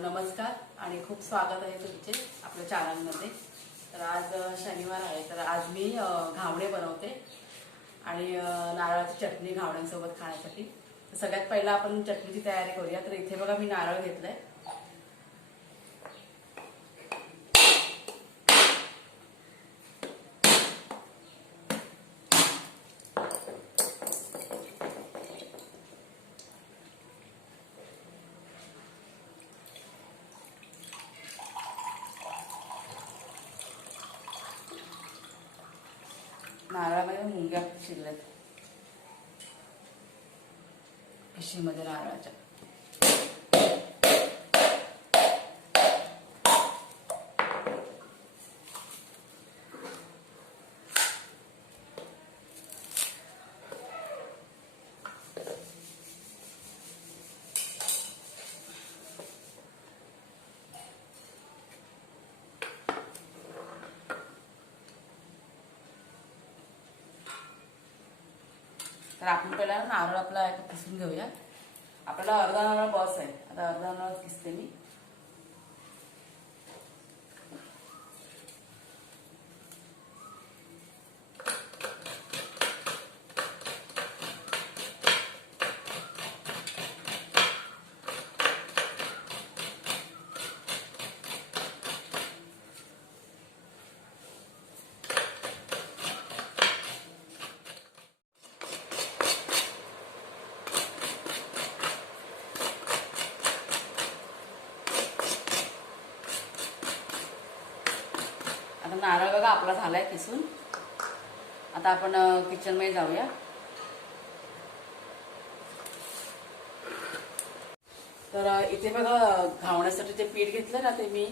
नमस्कार आणि खूप स्वागत आहे तुमचे आपल्या चॅनलमध्ये। तर आज शनिवार आहे, तर आज मी घावणे बनवते आणि नारळाची चटणी घावण्यांसोबत खाण्यासाठी। तर सगळ्यात पहिला आपण चटणीची तयारी करूया। तर इथे बघा मी नारळ घेतलाय। नारळामध्ये मुंग्या शिरल्यात पिशवीमध्ये नारळाच्या। तर आपण पहिला नारळ आपला किसून घेऊया। आपल्याला अर्धा नारळ बस आहे। आता अर्धा नारळ किसते मी। आता नारळ बघा आपला झालाय किसून। आता आपण किचन मध्ये जाऊया। तर इथे बघा घावण्यासाठी जे पीठ घेतलं ना, ते मी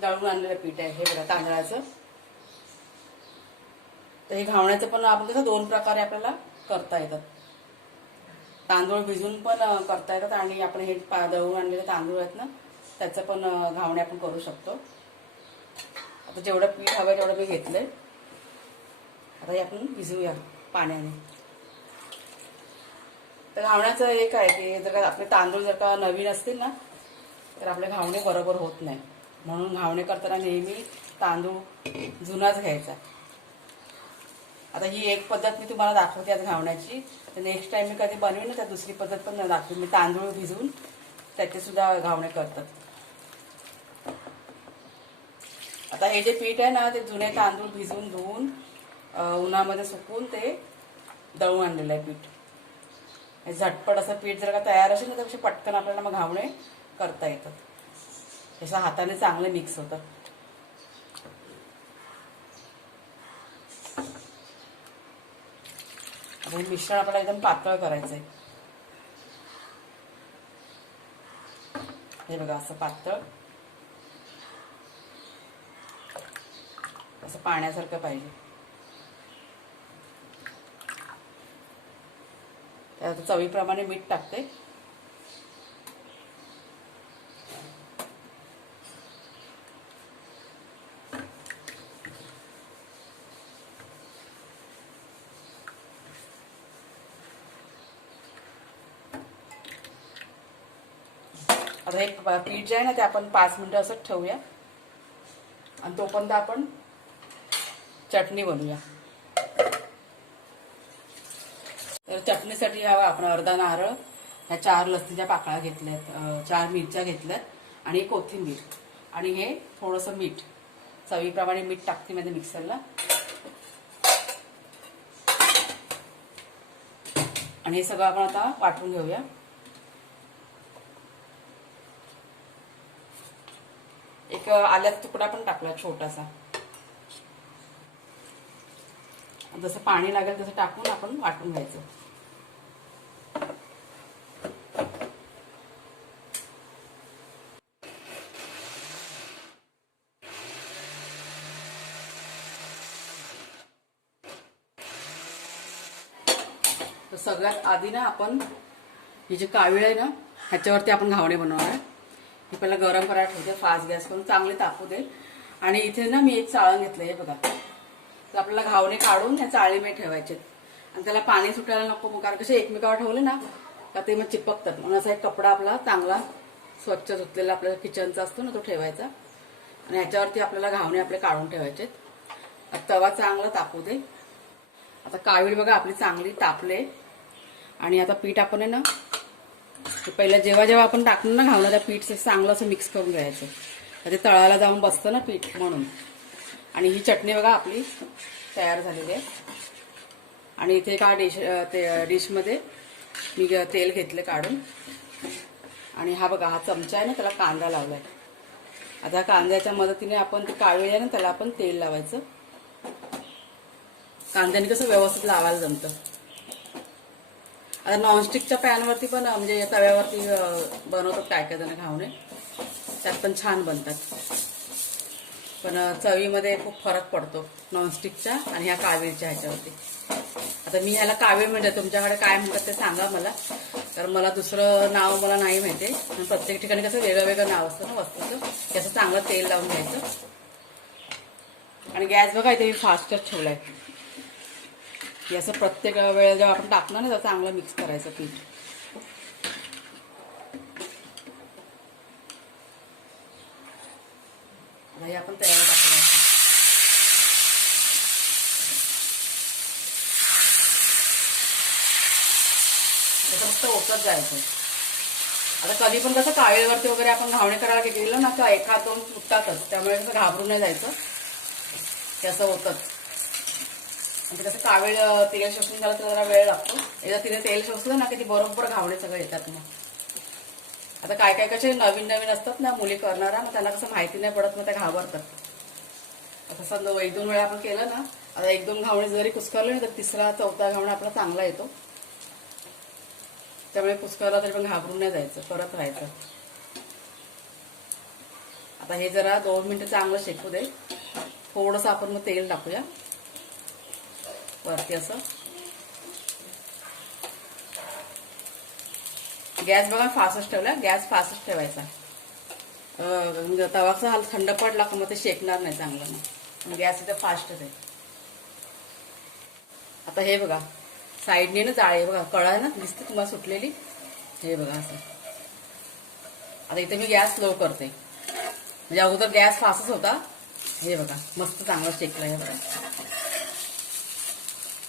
दळून आणलेलं पीठ आहे। हे बघा तांदळाचं। तर हे घावण्याचं पण आपण कसं दोन प्रकारे आपल्याला करता येतात। तांदूळ भिजून पण करता येतात आणि आपण हे दळून आणलेले तांदूळ आहेत ना, त्याचं पण घावणे आपण करू शकतो। आता जेवढं पीठ हवं तेवढं मी घेतलंय। आता हे आपण भिजवूया पाण्याने। तर घावण्याचं एक आहे की जर का आपले तांदूळ जर का नवीन असतील ना, तर आपले घावणे बरोबर होत नाही। म्हणून घावणे करताना नेहमी तांदूळ जुनाच घ्यायचा। आता ही एक पद्धत मी तुम्हाला दाखवते आज घावण्याची। तर नेक्स्ट टाइम मी कधी बनवेन ना, तर दुसरी पद्धत पण दाखवेन। मी तांदूळ भिजवून त्याचे सुद्धा घावणे करतात। आता हे जे पीठ आहे ना, ते जुने तांदूळ भिजवून धुवून उन्हामध्ये सुकवून ते दळून आणलेलं आहे पीठ। हे झटपट असं पीठ जर का तयार असेल ना, तर पटकन आपल्याला मग घावणे करता येतात। तसं हाताने चांगले मिक्स होतं। हे मिश्रण आपल्याला एकदम पातळ करायचंय। हे बघा असं पातळ, असं पाण्यासारखं पाहिजे। त्यात चवीप्रमाणे मीठ टाकते। आता हे पीठ जे आहे ना, ते आपण 5 मिनिटं असंच ठेवूया आणि तोपर्यंत आपण चटणी बनवूया। तर चटणीसाठी हवा आपण अर्धा नारळ, ह्या 4 लसणीच्या पाकळ्या घेतल्यात, 4 मिरच्या घेतल्यात आणि कोथिंबीर आणि हे थोडंसं मीठ, चवीप्रमाणे मीठ टाकते मध्ये मिक्सरला। आणि हे सगळं आपण आता वाटून घेऊया। एक आल्याचा तुकडा पण टाकला छोटासा। जसं पाणी लागेल तसं टाकून आपण वाटून घ्यायचं। तर सगळ्यात आधी ना आपण ही जी कावीळ आहे ना, ह्याच्यावरती आपण घावणे बनवणार आहे। हे पहिला गरम करायला ठेवते फास्ट गॅस करून, चांगले तापू दे। आणि इथे ना मी एक चाळण घेतलं, हे बघा। तर आपल्याला घावणे काढून ह्या चाळीमध्ये ठेवायचे आणि त्याला पाणी सुटायला नको, कारण कसे एकमेकावर ठेवले ना का ते मग चिपकतात। म्हणून असा एक कपडा आपला चांगला स्वच्छ धुतलेला आपल्या किचनचा असतो ना तो ठेवायचा आणि ह्याच्यावरती आपल्याला घावणे आपले काढून ठेवायचे. तवा चांगला तापू दे. आता कावीळ बघा आपली चांगली तापले आणि आता पीठ आपण आहे ना पहिला जेव्हा जेव्हा आपण टाकणार ना घावणार त्या पीठ चांगलं असं मिक्स करून घ्यायचं. ते तळाला जाऊन बसतं ना पीठ म्हणून. आणि ही चटणी बघा आपली तयार झालेली आहे. आणि इथे एका डिशमध्ये मी तेल घेतले काढून आणि हा बघा हा चमचा आहे ना त्याला कांदा लावलाय. आता कांद्याच्या मदतीने आपण ते कावीळ आहे ना त्याला आपण तेल लावायचं. कांद्याने कसं व्यवस्थित लावायला जमतं. आता नॉनस्टिकच्या पॅनवरती पण म्हणजे तव्यावरती बनवतात काय काय जण घावणे, त्यात पण छान बनतात. पण चवीमध्ये खूप फरक पडतो नॉनस्टिकच्या आणि ह्या कावीळच्या ह्याच्यावरती. आता मी ह्याला कावीळ म्हणजे तुमच्याकडे काय म्हणतात ते सांगा मला, कारण मला दुसरं नाव मला नाही माहिती आहे. प्रत्येक ठिकाणी कसं वेगळं वेगळं नाव असतं ना वस्तूचं. त्याचं चांगलं तेल लावून घ्यायचं. आणि गॅस बघा इथे मी फास्टच ठेवलाय. हे असं प्रत्येक वेळेला जेव्हा आपण टाकणार ना तर चांगलं मिक्स करायचं पीठ. हे आपण तयार टाकूया. फक्त ओतच जायचं. आता कधी पण कसं कावीळवरती वगैरे आपण घावणे करायला गेलं ना तर एखाद दोन फुटतातच, त्यामुळे कसं घाबरून नाही जायचं. ते असं होतच. म्हणजे कसं कावीळ तेल शोषून झालं तर जरा वेळ लागतो. एकदा तिने तेल शोषलं ना की ती बरोबर घावणे सगळं येतात. मग आता काय काय कसे नवीन नवीन असतात ना मुली करणारा, मग त्यांना कसं माहिती नाही पडत, मग त्या घाबरतात. आता समजा 1-2 वेळा आपण केलं ना, आता 1-2 घावणे जरी कुस्करले ना तर तिसरा चौथा घावणा आपला चांगला येतो. त्यामुळे कुस्करला तरी पण घाबरून नाही जायचं, करत राहायचं. आता हे जरा 2 मिनिटं चांगलं शेकू दे. थोडंसं आपण मग तेल टाकूया वरती असं. गॅस बघा फास्टच ठेवला. गॅस फास्टच ठेवायचा. तवाचा हाल थंड पडला का मग ते शेकणार नाही चांगलं. मग गॅस इथं फास्टच आहे. आता हे बघा साईडने ना जाळे बघा कळा ना दिसते तुम्हाला सुटलेली. हे बघा असं. आता इथे मी गॅस स्लो करते. म्हणजे अगोदर गॅस फास्टच होता. हे बघा मस्त चांगलं शेकलं आहे बघा.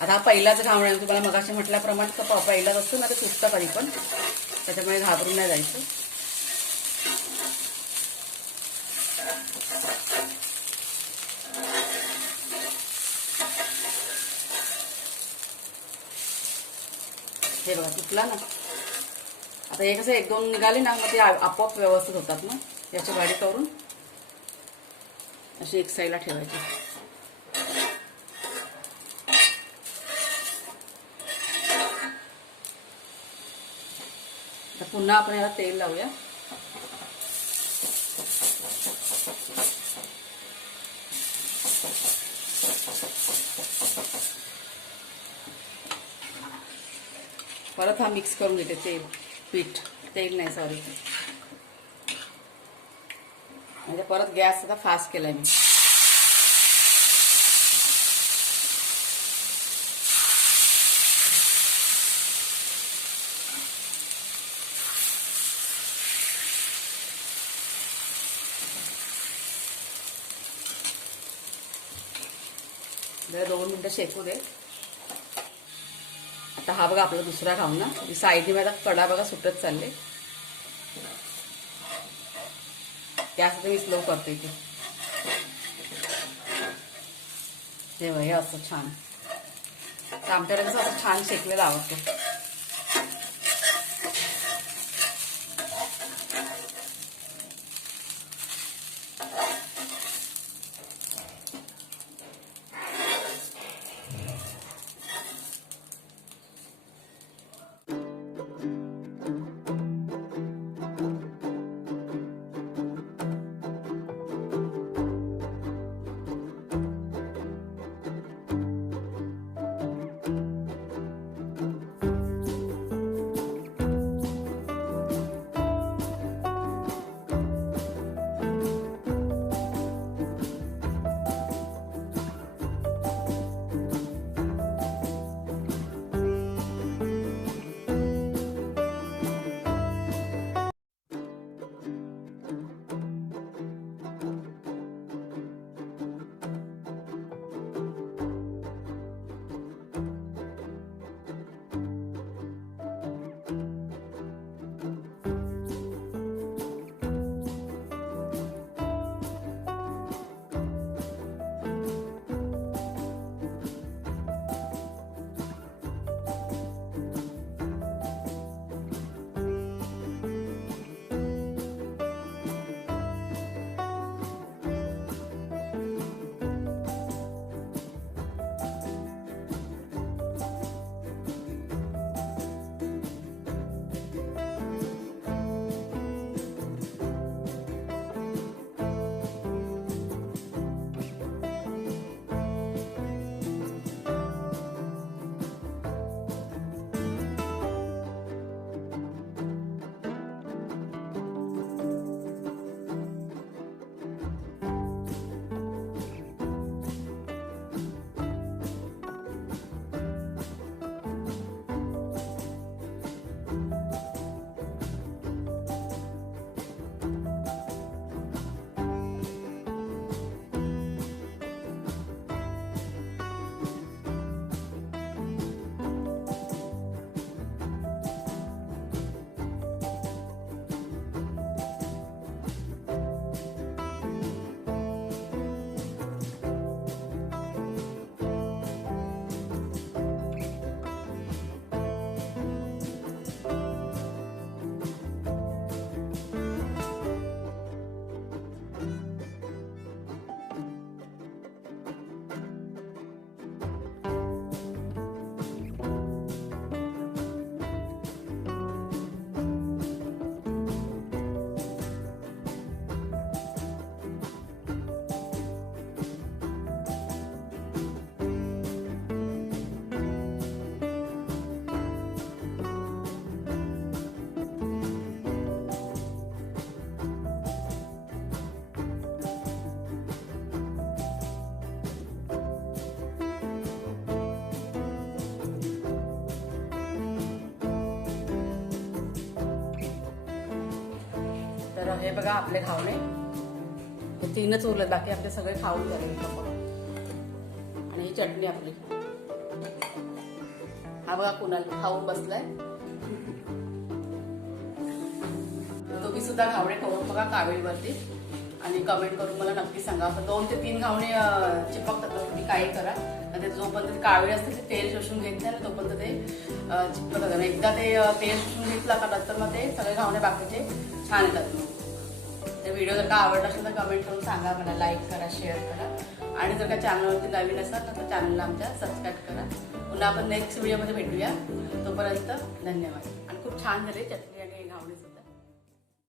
आता हा पहिलाच घावणा तुम्हाला मगाशी म्हटल्याप्रमाणे पहिलाच असतो ना ते तुटतं कधी पण, त्याच्यामुळे घाबरून नाही जायचं. हे बघा तुटला ना. आता हे कसं 1-2 निघाले ना मग ते आपोआप व्यवस्थित होतात ना. याची गाडी करून अशी एक साईडला ठेवायची. आता पुन्हा आपण याला तेल लावूया. परत हा मिक्स करून घेते तेल तेल नाही सॉरी. म्हणजे परत गॅस आता फास्ट केलाय मी. जरा 2 मिनिटं शेकू दे. आता हा बघा आपला दुसरा घावणा साईडने माझा कडा बघा सुटत चालले. त्यासाठी मी स्लो करते इथे. हे बघा हे असं छान. आमच्याकडे कसं असं छान शेकलेलं आवडतं. तर हे बघा आपले घावणे, हे 3च उरलेत, बाकी आपले सगळे खाऊन झाले. आणि ही चटणी आपली. हा बघा कुणाल खाऊन बसलाय. तुम्ही सुद्धा घावणे करून बघा कावेळीवरती आणि कमेंट करून मला नक्की सांगा. 2 ते 3 घावणे चिपकतात, तुम्ही काही करा. आणि जोपर्यंत कावेळी असते ते तेल शोषून घेत नाही ना तोपर्यंत ते चिपकतात. एकदा ते तेल शोषून घेतला का नंतर मग ते सगळे घावणे बाकीचे छान येतात. मग ते व्हिडिओ जर का आवडला असेल तर कमेंट करून सांगा मला, लाईक करा, शेअर करा. आणि जर का चॅनलवरती नवीन असाल तर चॅनलला आमच्या सबस्क्राईब करा. पुन्हा आपण नेक्स्ट व्हिडिओमध्ये भेटूया. तोपर्यंत धन्यवाद. आणि खूप छान झाली चटणी.